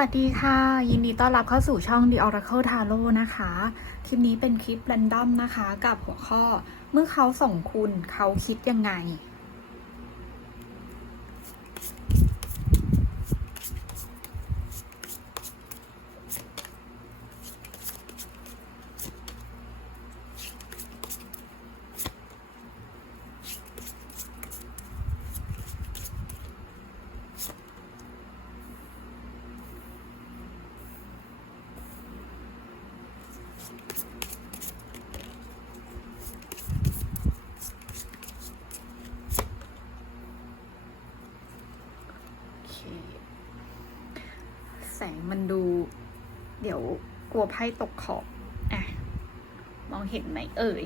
สวัสดีค่ะ ยินดีต้อนรับเข้าสู่ช่อง The Oracle Tarot นะคะ คลิปนี้เป็นคลิปแรนดอมนะคะ กับหัวข้อ เมื่อเขาส่งคุณเขาคิดยังไง โอเค แสง มันดู เดี๋ยวกลัวไพ่ตกขอบอะมองเห็นไหมเอ่ย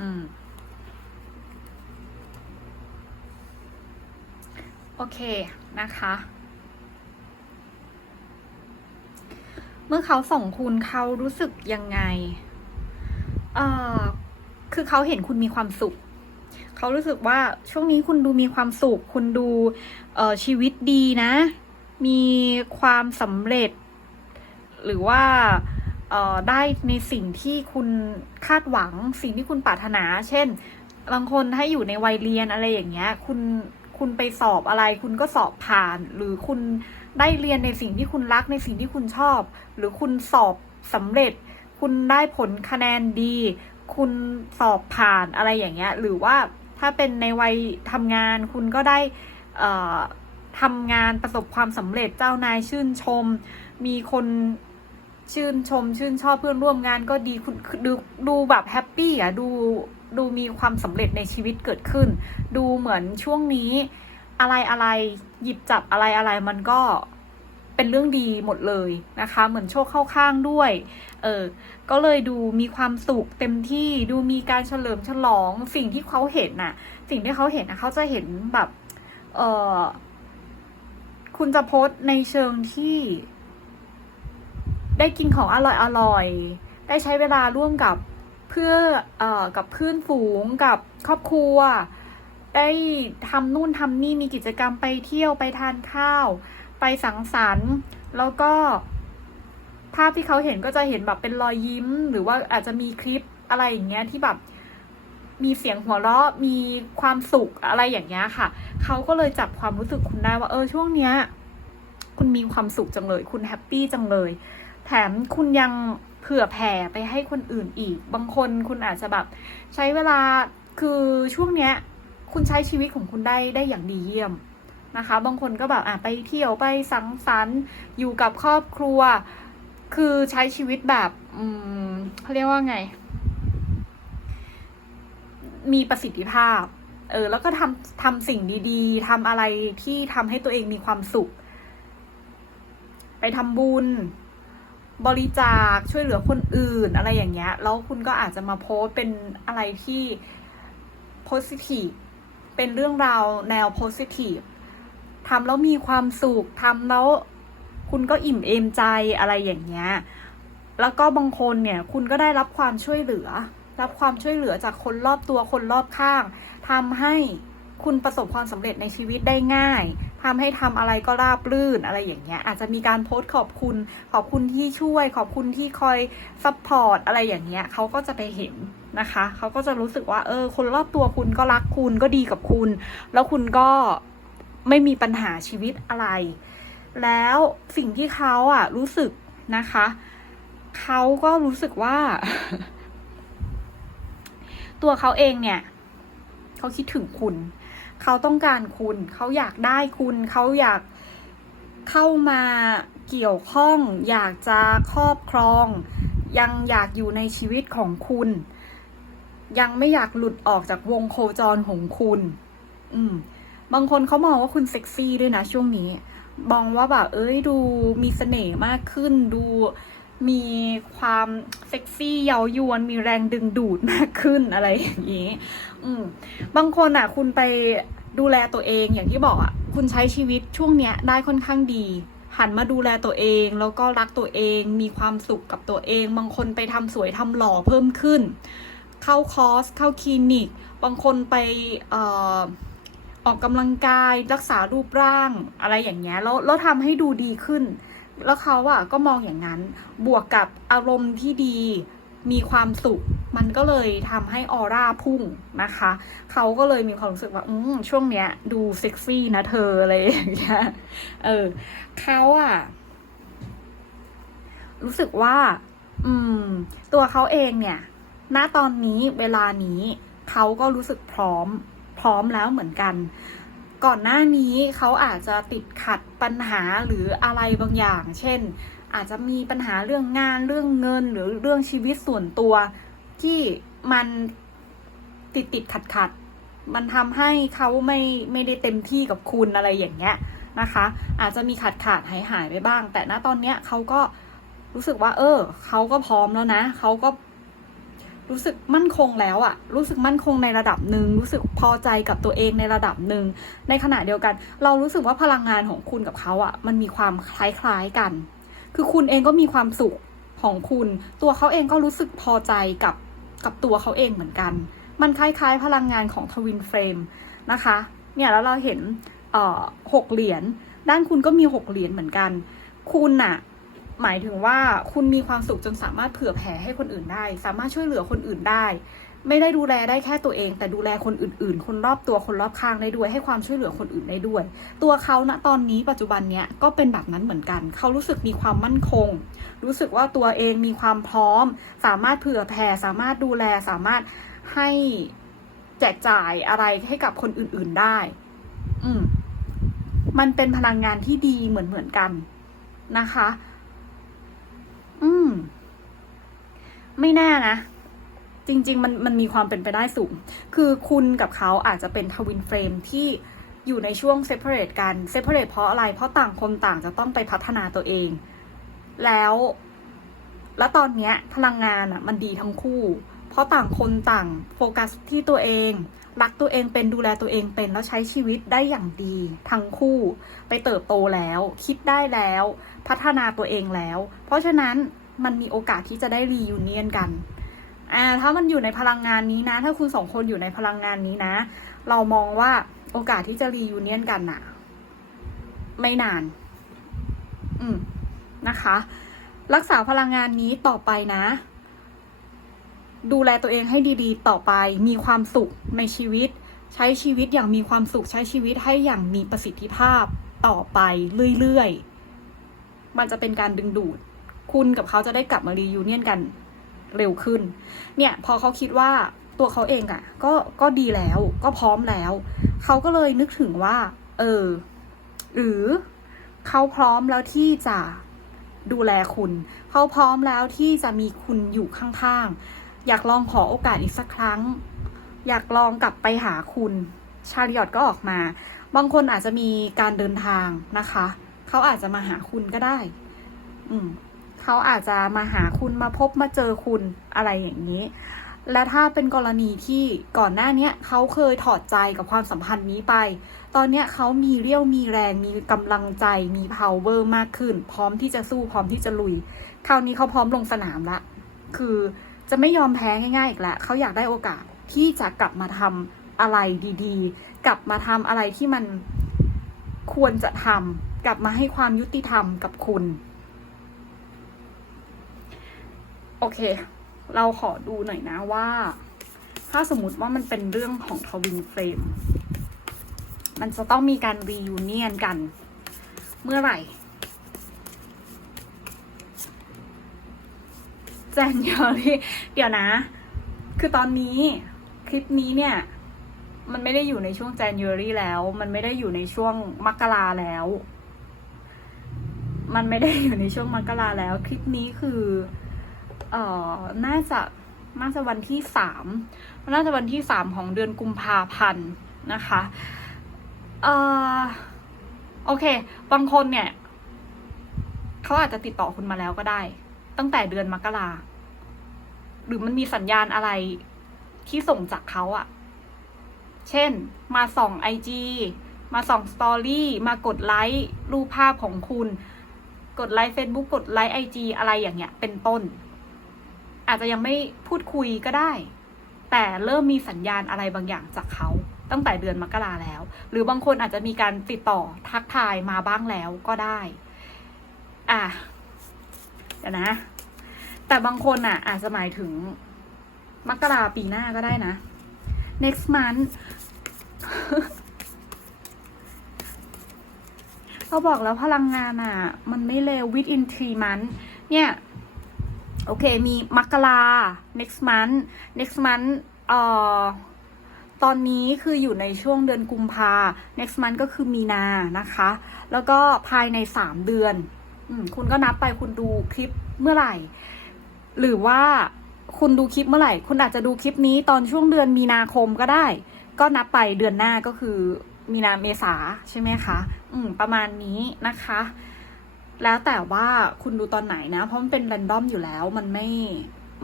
อืม โอเคนะคะ เมื่อเขาส่งคุณเขารู้สึกยังไง เอ่อ คือเขาเห็นคุณมีความสุข เขารู้สึกว่าช่วงนี้คุณดูมีความสุข คุณดูเออชีวิตดีนะ มีความสำเร็จ หรือว่าเออได้ในสิ่งที่คุณคาดหวัง สิ่งที่คุณปรารถนา เช่น บางคนถ้าอยู่ในวัยเรียนอะไรอย่างเงี้ย คุณ คุณไปสอบอะไร คุณก็สอบผ่าน หรือคุณได้เรียนในสิ่งที่คุณรักในสิ่งที่คุณชอบ หรือคุณสอบสำเร็จ คุณได้ผลคะแนนดี คุณสอบผ่านอะไรอย่างเงี้ย หรือว่าถ้าเป็นในวัยทำงาน คุณก็ได้ทำงานประสบความสำเร็จเจ้านายชื่นชม มีคนชื่นชม ชื่นชอบเพื่อนร่วมงานก็ดีคุณดูดูแบบแฮปปี้อะดู ดูมีความสำเร็จในชีวิตเกิดขึ้น ดูเหมือนช่วงนี้ อะไรอะไรหยิบจับอะไรอะไรมันก็เป็นเรื่องดีหมดเลยนะคะ เหมือนโชคเข้าข้างด้วย เออ ก็เลยดูมีความสุขเต็มที่ ดูมีการเฉลิมฉลอง สิ่งที่เขาเห็นน่ะ สิ่งที่เขาเห็นนะเขาจะเห็นแบบ เออคุณจะโพสต์ในเชิงที่ ได้กินของอร่อยอร่อยๆได้ใช้เวลาร่วมกับ พื่ออกับเพื่อนฝูงกับครอบครัว ได้ทำนู่นทำนี่มีกิจกรรมไปเที่ยวไปทานข้าว ไปสังสรรค์ แล้วก็ ภาพที่เขาเห็นก็จะเห็นแบบเป็นรอยยิ้ม หรือว่าอาจจะมีคลิปอะไรอย่างเงี้ยที่แบบมีเสียงหัวเราะมีความสุขอะไรอย่างเงี้ยค่ะ เขาก็เลยจับความรู้สึกคุณได้ว่า เออช่วงเนี้ย คุณมีความสุขจังเลย คุณแฮปปี้จังเลย แถมคุณยัง เผื่อแผ่ไปให้คนอื่นอีก บางคนคุณอาจจะแบบใช้เวลาคือช่วงเนี้ย คุณใช้ชีวิตของคุณได้ได้อย่างดีเยี่ยมนะคะ บางคนก็แบบอะไปเที่ยวไปสังสรรค์อยู่กับครอบครัว คือใช้ชีวิตแบบอืมเขาเรียกว่าไง มีประสิทธิภาพเออแล้วก็ทำทำสิ่งดีๆทำอะไรที่ทำให้ตัวเองมีความสุข ไปทำบุญ บริจาคช่วยเหลือคนอื่นอะไรอย่างเงี้ย แล้วคุณก็อาจจะมาโพสเป็นอะไรที่ positive เป็นเรื่องราวแนว positive ทำแล้วมีความสุขทำแล้วคุณก็อิ่มเอมใจอะไรอย่างเงี้ย แล้วก็บางคนเนี่ยคุณก็ได้รับความช่วยเหลือ รับความช่วยเหลือจากคนรอบตัวคนรอบข้างทำให้คุณประสบความสำเร็จในชีวิตได้ง่าย ทำให้ทำอะไรก็ราบรื่นอะไรอย่างเงี้ยอาจจะมีการโพสต์ขอบคุณขอบคุณที่ช่วย ขอบคุณที่คอยซัพพอร์ตอะไรอย่างเงี้ยเขาก็จะไปเห็นนะคะเขาก็จะรู้สึกว่าเออ คนรอบตัวคุณก็รักคุณก็ดีกับคุณ แล้วคุณก็ไม่มีปัญหาชีวิตอะไร แล้วสิ่งที่เขาอะ รู้สึกนะคะเขาก็รู้สึกว่า ตัวเขาเองเนี่ยเขาคิดถึงคุณ เขาต้องการคุณ เขาอยากได้คุณ เขาอยากเข้ามาเกี่ยวข้อง อยากจะครอบครอง ยังอยากอยู่ในชีวิตของคุณ ยังไม่อยากหลุดออกจากวงโคจรของคุณ อืม บางคนเขามองว่าคุณเซ็กซี่ด้วยนะช่วงนี้มองว่าแบบเอ้ยดูมีเสน่ห์มากขึ้นดู มีความเซ็กซี่เย้ายวน มีแรงดึงดูดมากขึ้นอะไรอย่างนี้ อืมบางคนอะ คุณไปดูแลตัวเองอย่างที่บอกอะ คุณใช้ชีวิตช่วงเนี้ยได้ค่อนข้างดี หันมาดูแลตัวเอง แล้วก็รักตัวเอง มีความสุขกับตัวเอง บางคนไปทำสวยทำหล่อเพิ่มขึ้น เข้าคอร์สเข้าคลินิก บางคนไปเอ่อออกกำลังกายรักษารูปร่างอะไรอย่างเงี้ยแล้วแล้วทำให้ดูดีขึ้น แล้วเขาอะก็มองอย่างนั้น บวกกับอารมณ์ที่ดี มีความสุข มันก็เลยทำให้ออร่าพุ่งนะคะ เขาก็เลยมีความรู้สึกว่า อืมช่วงเนี้ย ดูเซ็กซี่นะเธออะไรอย่างเงี้ย เออเขาอะรู้สึกว่า อืม ตัวเขาเองเนี่ย ณ ตอนนี้เวลานี้ เขาก็รู้สึกพร้อม พร้อมแล้วเหมือนกัน ก่อนหน้านี้เขาอาจจะติดขัดปัญหาหรืออะไรบางอย่าง เช่น อาจจะมีปัญหาเรื่องงานเรื่องเงินหรือเรื่องชีวิตส่วนตัว ที่มันติดติดขัดขัดมันทำให้เขาไม่ไม่ได้เต็มที่กับคุณอะไรอย่างเงี้ยนะคะ อาจจะมีขาดขาดหายหายไปบ้าง แต่ณตอนเนี้ยเขาก็รู้สึกว่า เออเขาก็พร้อมแล้วนะเขาก็ รู้สึกมั่นคงแล้วอะรู้สึกมั่นคงในระดับหนึ่งรู้สึกพอใจกับตัวเองในระดับหนึ่งในขณะเดียวกัน เรารู้สึกว่าพลังงานของคุณกับเขาอะมันมีความคล้ายๆกัน คือคุณเองก็มีความสุขของคุณ ตัวเขาเองก็รู้สึกพอใจกับกับตัวเขาเองเหมือนกัน มันคล้ายๆ พลังงานของทวินเฟรมนะคะ เนี่ยแล้วเราเห็นหกเหรียญด้านคุณก็มีหกเหรียญเหมือนกัน คุณน่ะ หมายถึงว่าคุณมีความสุขจนสามารถเผื่อแผ่ให้คนอื่นได้ สามารถช่วยเหลือคนอื่นได้ ไม่ได้ดูแลได้แค่ตัวเอง แต่ดูแลคนอื่น ๆ คนรอบตัวคนรอบข้างได้ด้วย ให้ความช่วยเหลือคนอื่นได้ด้วย ตัวเขาณตอนนี้ปัจจุบันเนี้ยก็เป็นแบบนั้นเหมือนกัน เขารู้สึกมีความมั่นคง รู้สึกว่าตัวเองมีความพร้อม สามารถเผื่อแผ่สามารถดูแลสามารถให้แจกจ่ายอะไรให้กับคนอื่น ๆได้ อืมมันเป็นพลังงานที่ดีเหมือนเหมือนๆกันนะคะ อืม ไม่แน่นะ จริง ๆ มันมันมีความเป็นไปได้สูง คือคุณกับเขาอาจจะเป็นทวินเฟรมที่อยู่ในช่วงเซ p a r a t e กันเซ p a r a t e เพราะอะไรเพราะต่างคนต่างจะต้องไปพัฒนาตัวเอง แล้ว แล้วตอนเนี้ยพลังงานอะ มันดีทั้งคู่ เพราะต่างคนต่างโฟกัสที่ตัวเองรักตัวเองเป็นดูแลตัวเองเป็นแล้วใช้ชีวิตได้อย่างดี ทั้งคู่ ไปเติบโตแล้ว คิดได้แล้ว พัฒนาตัวเองแล้ว เพราะฉะนั้น มันมีโอกาสที่จะได้รียูเนียนกันอ่าถ้ามันอยู่ในพลังงานนี้นะ ถ้าคุณสองคนอยู่ในพลังงานนี้นะ เรามองว่าโอกาสที่จะรียูเนียนกันน่ะ ไม่นาน อืมนะคะ รักษาพลังงานนี้ต่อไปนะ ดูแลตัวเองให้ดีๆ ต่อไป มีความสุขในชีวิต ใช้ชีวิตอย่างมีความสุข ใช้ชีวิตให้อย่างมีประสิทธิภาพต่อไปเรื่อยๆ มันจะเป็นการดึงดูด คุณกับเขาจะได้กลับมารียูเนียนกันเร็วขึ้น เนี่ยพอเขาคิดว่าตัวเขาเองอะ่ะ ก็ก็ดีแล้วก็พร้อมแล้ว เขาก็เลยนึกถึงว่า เออหรือเขาพร้อมแล้วที่จะดูแลคุณ เขาพร้อมแล้วที่จะมีคุณอยู่ข้างๆ อยากลองขอโอกาสอีกสักครั้ง อยากลองกลับไปหาคุณ ชาริอตก็ออกมา บางคนอาจจะมีการเดินทางนะคะ เขาอาจจะมาหาคุณก็ได้ อืม เขาอาจจะมาหาคุณมาพบมาเจอคุณอะไรอย่างนี้ และถ้าเป็นกรณีที่ก่อนหน้านี้เขาเคยถอดใจกับความสัมพันธ์นี้ไป ตอนเนี้ยเขามีเรี่ยวมีแรงมีกำลังใจมี power มากขึ้น พร้อมที่จะสู้พร้อมที่จะลุย คราวนี้เขาพร้อมลงสนามละคือจะไม่ยอมแพ้ง่ายๆอีกแล้วเขาอยากได้โอกาสที่จะกลับมาทำอะไรดีๆ กลับมาทำอะไรที่มันควรจะทำกลับมาให้ความยุติธรรมกับคุณ โอเค เราขอดูหน่อยนะว่า ถ้าสมมติว่ามันเป็นเรื่องของทวินเฟรมมันจะต้องมีการรียูเนียนกัน เมื่อไหร่ แจนยอรี่เดี๋ยวนะ คือตอนนี้คลิปนี้เนี่ยมันไม่ได้อยู่ในช่วง January แล้ว มันไม่ได้อยู่ในช่วงมกราแล้ว มันไม่ได้อยู่ในช่วงมกราแล้ว คลิปนี้คือ เอ่อน่าจะน่าจะวันที่สามน่าจะวันที่สามของเดือนกุมภาพันธ์นะคะเอ่อโอเค บางคนเนี่ยเขาอาจจะติดต่อคุณมาแล้วก็ได้ ตั้งแต่เดือนมกราหรือมันมีสัญญาณอะไรที่ส่งจากเขาอะเช่น มาส่อง IG มาส่องสตอรี่มากดไลค์รูปภาพของคุณ กดไลค์ Facebook กดไลค์ IG อะไรอย่างเงี้ย เป็นต้น อาจจะยังไม่พูดคุยก็ได้ แต่เริ่มมีสัญญาณอะไรบางอย่างจากเขาตั้งแต่เดือนมกราแล้ว หรือบางคนอาจจะมีการติดต่อทักทายมาบ้างแล้วก็ได้ อะเดี๋ยวนะ แต่บางคนอะ อาจจะหมายถึงมกราปีหน้าก็ได้นะ next month เราบอกแล้วพลังงานอะ มันไม่เร็ว within three months เนี่ย โอเค มีมกรา next month next month เอ่อตอนนี้คืออยู่ในช่วงเดือนกุมภา next month ก็คือมีนานะคะ แล้วก็ภายในสามเดือนอคุณก็นับไปคุณดูคลิปเมื่อไหร่ หรือว่าคุณดูคลิปเมื่อไหร่ คุณอาจจะดูคลิปนี้ตอนช่วงเดือนมีนาคมก็ได้ ก็นับไปเดือนหน้าก็คือมีนาเมษาใช่ไหมคะ อืม ประมาณนี้นะคะ แล้วแต่ว่าคุณดูตอนไหนนะ เพราะมันเป็นแรนดอมอยู่แล้ว มันไม่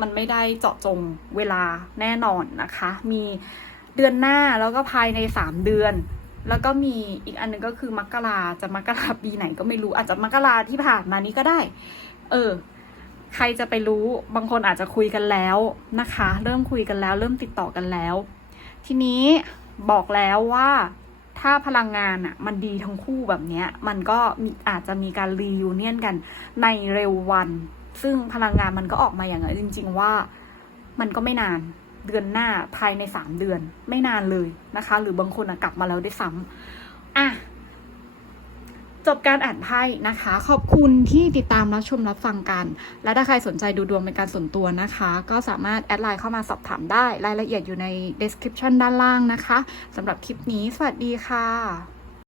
มันไม่ได้เจาะจงเวลาแน่นอนนะคะ มีเดือนหน้าแล้วก็ภายในสามเดือน แล้วก็มีอีกอันหนึงก็คือมกราจะมกราปีไหนก็ไม่รู้ อาจจะมกราที่ผ่านมานี้ก็ได้ เออ ใครจะไปรู้ บางคนอาจจะคุยกันแล้วนะคะ เริ่มคุยกันแล้ว เริ่มติดต่อกันแล้ว ทีนี้บอกแล้วว่า ถ้าพลังงานอะมันดีทั้งคู่แบบเนี้ย มันก็มีอาจจะมีการรียูเนียนกันในเร็ววัน ซึ่งพลังงานมันก็ออกมาอย่างนั้นจริง ๆ ว่ามันก็ไม่นานเดือนหน้าภายในสามเดือน ไม่นานเลยนะคะ หรือบางคนอะกลับมาแล้วได้ซ้ำอะ จบการอ่านไพ่นะคะ ขอบคุณที่ติดตามรับชมรับฟังกัน และถ้าใครสนใจดูดวงเป็นการส่วนตัวนะคะ ก็สามารถแอดไลน์เข้ามาสอบถามได้ รายละเอียดอยู่ใน description ด้านล่างนะคะสำหรับคลิปนี้ สวัสดีค่ะ